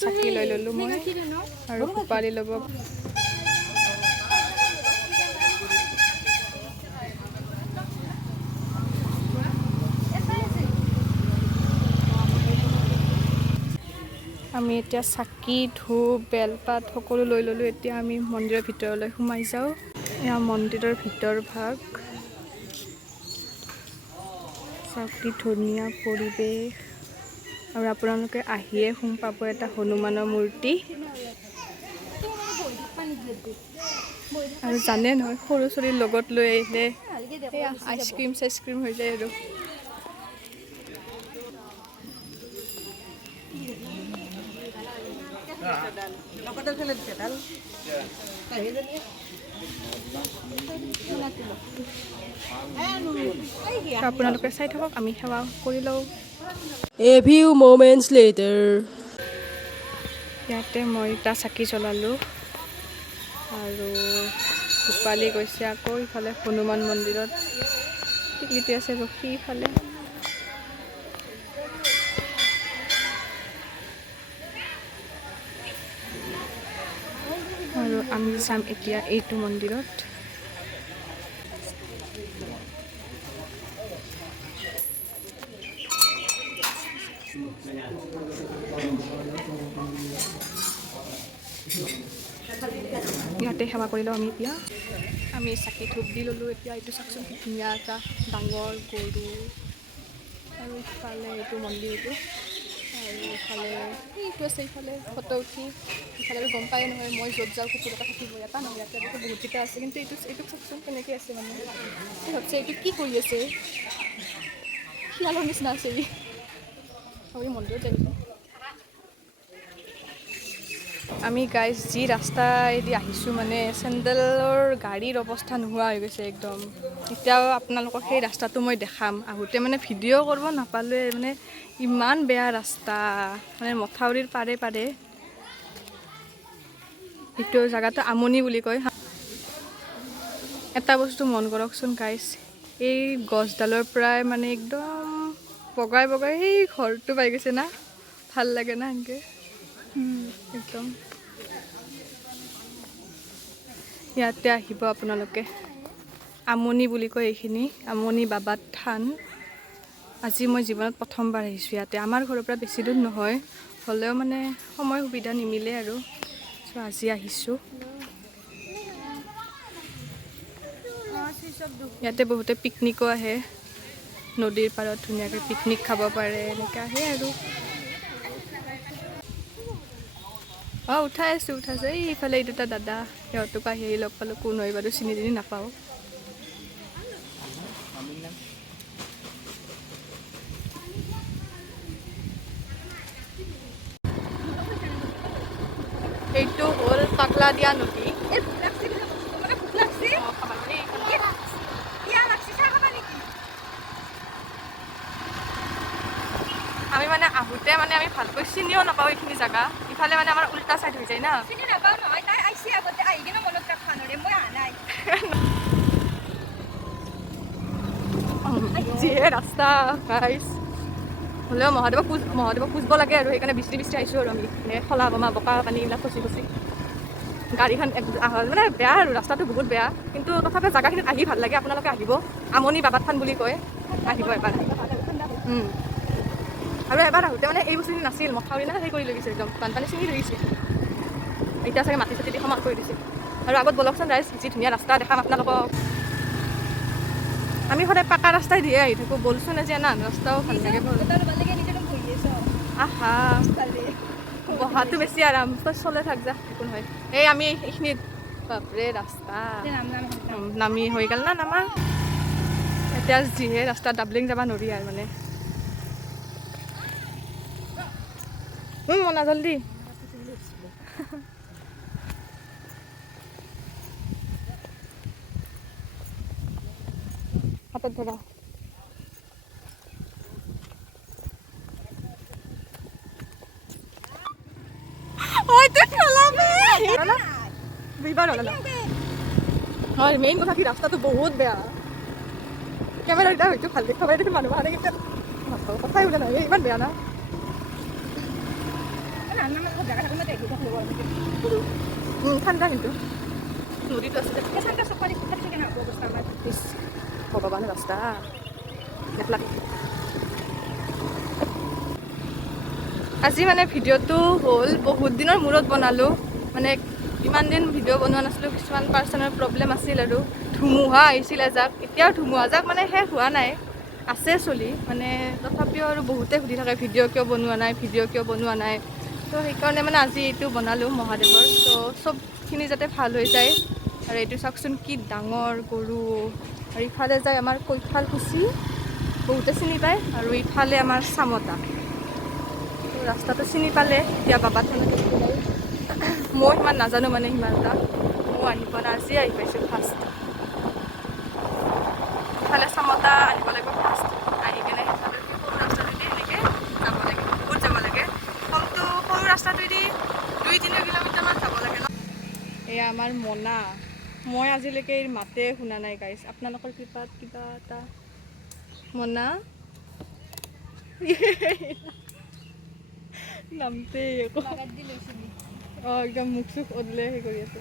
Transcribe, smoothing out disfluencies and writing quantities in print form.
চাকি লৈ ল'লোঁ মই আৰু সুপাৰি ল'ব। আমি এতিয়া চাকি ধূপ বেলপাত সকলো লৈ ল'লোঁ। এতিয়া আমি মন্দিৰৰ ভিতৰলৈ সোমাই যাওঁ। এয়া মন্দিৰৰ ভিতৰ ভাগ। চাওক কি ধুনীয়া পৰিৱেশ। আৰু আপোনালোকে আহিয়ে সোম পাব এটা হনুমানৰ মূৰ্তি। আৰু জানে নহয় সৰু ছোৱালীৰ লগত লৈ আহিলে আইচক্ৰীম চাইচক্ৰীম হৈ যায় আৰু। আপোনালোকে চাই থাকক, আমি সেৱা কৰি লওঁ। A few moments later. ইয়াতে মই এটা চাকি জ্বলালোঁ আৰু ভূপালী গৈছে আকৌ ইফালে হনুমান মন্দিৰত। টিকলিটো আছে ৰখি ইফালে। আৰু আমি যাম এতিয়া এইটো মন্দিৰত। ইয়াতে সেৱা কৰি লওঁ আমি এতিয়া। আমি চাকি ধূপ দি ল'লোঁ এতিয়া। এইটো চাওকচোন কি ধুনীয়া এটা ডাঙৰ গৰু। আৰু ইফালে এইটো মন্দিৰটো আৰু ইফালে সেইটো আছে। ইফালে ফটো উঠি ইফালে গম পায় নহয় মই য'ত যাওঁ কুকুৰ এটা থাকিব এটা নহয় ইয়াতে বহুতকেইটা আছে। কিন্তু এইটো চাওকচোন কেনেকৈ আছে মানে ভাবছে এইটো কি কৰি আছে। শিয়ালৰ নিচিনা আছে ই। আপুনি মন্দিৰত যাই আমি গাইজ যি ৰাস্তাইদি আহিছোঁ মানে চেণ্ডেলৰ গাড়ীৰ অৱস্থা নোহোৱা হৈ গৈছে একদম। এতিয়াও আপোনালোকক সেই ৰাস্তাটো মই দেখাম। আহোঁতে মানে ভিডিঅ' কৰিব নাপালোৱে, মানে ইমান বেয়া ৰাস্তা মানে মথাউৰিৰ পাৰে পাৰে। এইটো জেগাটো আমনি বুলি কয়। এটা বস্তু মন কৰকচোন গাইজ, এই গছডালৰ পৰাই মানে একদম বগাই বগাই সেই ঘৰটো পাই গৈছে না। ভাল লাগে না এনেকৈ একদম। ইয়াতে আহিব আপোনালোকে। আমনি বুলি কয় এইখিনি, আমনি বাবাত থান। আজি মই জীৱনত প্ৰথমবাৰ আহিছোঁ ইয়াতে। আমাৰ ঘৰৰ পৰা বেছি দূৰ নহয়, হ'লেও মানে সময় সুবিধা নিমিলে আৰু চ' আজি আহিছোঁ। ইয়াতে বহুতে পিকনিকো আহে, নদীৰ পাৰত ধুনীয়াকৈ পিকনিক খাব পাৰে এনেকৈ আহে আৰু। অঁ উঠাইছোঁ এইফালে এই দুটা দাদা, সিহঁতকো আহি লগ পালোঁ। কোন হয় বাৰু চিনি চিনি নাপাওঁ। এইটো হ'ল পাগলা দিয়া নদী। আমি মানে আহোঁতে মানে আমি ভালকৈ চিনিও নাপাওঁ এইখিনি জেগা। ইফালে মানে আমাৰ উল্টা চাইড হৈ যায় না। চিনি নাপাওঁ নহয়, তাই আহিছে আগতে আহি কিনে মনত ৰাখা নৰে, মই অহা নাই। যিহে ৰাস্তা গাইজ, হ'লেও মহাদেৱক পুজিব লাগে আৰু সেইকাৰণে বিচৰি বিচৰি আহিছোঁ আৰু আমি খলা বমা বোকা পানী এইবিলাক খচি খচি। গাড়ীখন মানে বেয়া আৰু ৰাস্তাটো বহুত বেয়া, কিন্তু তথাপি জেগাখিনিত আহি ভাল লাগে। আপোনালোকে আহিব, আমনি বাবাত থান বুলি কয়, আহিব এবাৰ। আৰু এবাৰ আহোঁতে মানে এই বস্তুখিনি নাছিল, মথাউৰি না সেই কৰি লৈ গৈছে একদম, বানপানী ছিঙি লৈ গৈছে। এতিয়া চাগে মাটি চাটি দি সমান কৰি দিছে। আৰু আগত বলকচোন ৰাইজ, যি ধুনীয়া ৰাস্তা দেখাম আপোনালোকক। আমি সদায় পাকা ৰাস্তাই দিয়ে আহি থাকোঁ, বলচোন আজি না ৰাস্তাও ভাল লাগে। আহা বহাটো বেছি আৰাম, তই চলে থাক যা একো নহয়। এই আমি এইখিনিত বাপৰে ৰাস্তা নামি হৈ গ'ল না নামা। এতিয়া যিহে ৰাস্তা ডাবলিং যাব নোৱাৰি আৰু মানে মনা জল্দি। হাতত ধৰা। মেইন কথা কি ৰাস্তাটো বহুত বেয়া। কেমেৰা হয়তো ভাল দেখাব মানুহ কথাই ওলা নাই ইমান বেয়া না ঠাণ্ডা কিন্তু নদীটো আছে ভগৱান ৰাস্তা দেখলা আজি মানে ভিডিঅ'টো হ'ল বহুত দিনৰ মূৰত বনালোঁ মানে ইমান দিন ভিডিঅ' বনোৱা নাছিলোঁ কিছুমান পাৰ্চনেল প্ৰব্লেম আছিল আৰু ধুমুহা আহিছিল এজাক এতিয়াও ধুমুহা যাক মানে শেষ হোৱা নাই আছে চলি মানে তথাপিও আৰু বহুতে সুধি থাকে ভিডিঅ' কিয় বনোৱা নাই ভিডিঅ' কিয় বনোৱা নাই তো সেইকাৰণে মানে আজি এইটো বনালোঁ মহাদেৱৰ তো চবখিনি যাতে ভাল হৈ যায় আৰু এইটো চাওকচোন কি ডাঙৰ গৰু আৰু ইফালে যায় আমাৰ কৈফালকুছি বহুতে চিনি পায় আৰু ইফালে আমাৰ চামতা ৰাস্তাটো চিনি পালে এতিয়া বাবা থানাতে মই সিমান নাজানো মানে সিমান এটা মই আহি পোৱা নাই আজি আহি পাইছোঁ ফাৰ্ষ্ট ইফালে চামতা আহিব লাগিব ফাৰ্ষ্ট আহি কেনে সিফালে সৰু ৰাস্তাটোদি এনেকৈ যাব লাগে বহুত যাব লাগে কমটো সৰু ৰাস্তাটোদি 2-3 কিলোমিটাৰমান যাব লাগে ন এয়া আমাৰ মনা মই আজিলৈকে মাতে শুনা নাই গাইছ আপোনালোকৰ কৃপাত কিবা এটা মনা নামতে একো অঁ একদম মুখ চুখ অদলে সেই কৰি আছে